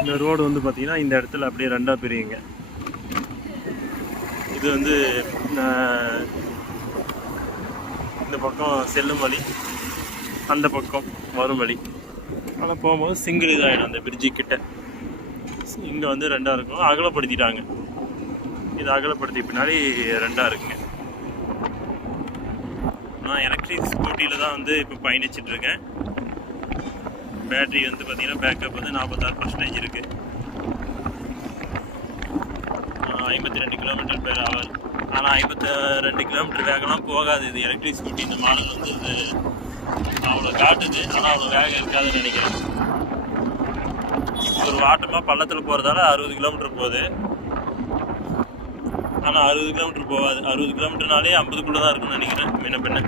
இந்த ரோடு வந்து பார்த்திங்கன்னா இந்த இடத்துல அப்படியே ரெண்டாக பிரியுங்க. இது வந்து இந்த பக்கம் செல்லும் வழி, அந்த பக்கம் வரும் வழி. ஆனால் போகும்போது சிங்கிள் இதாகிடும் அந்த பிரிட்ஜு கிட்ட. இங்கே வந்து ரெண்டாக இருக்கும், அகலப்படுத்திட்டாங்க. இது அகலப்படுத்தி பின்னாடி ரெண்டாக இருக்குங்க. நான் எலக்ட்ரிக் ஸ்கூட்டியில் தான் வந்து இப்போ பயணிச்சிட்ருக்கேன். பேட்ரி வந்து பார்த்திங்கன்னா பேக்கப் வந்து 46% இருக்குது. 52 km/h. ஆனால் 52 km வேகம்லாம் போகாது இது எலக்ட்ரிக் ஸ்கூட்டி. இந்த மாடல் வந்து இது அவ்வளோ காட்டுது, ஆனால் அவ்வளோ வேகம் இருக்காதுன்னு நினைக்கிறேன். ஒரு வாட்டமாக பள்ளத்தில் போகிறதால 60 km போகுது. ஆனால் 60 km போகாது. 60 km 50 தான் இருக்குன்னு நினைக்கிறேன் முன்ன பின்ன.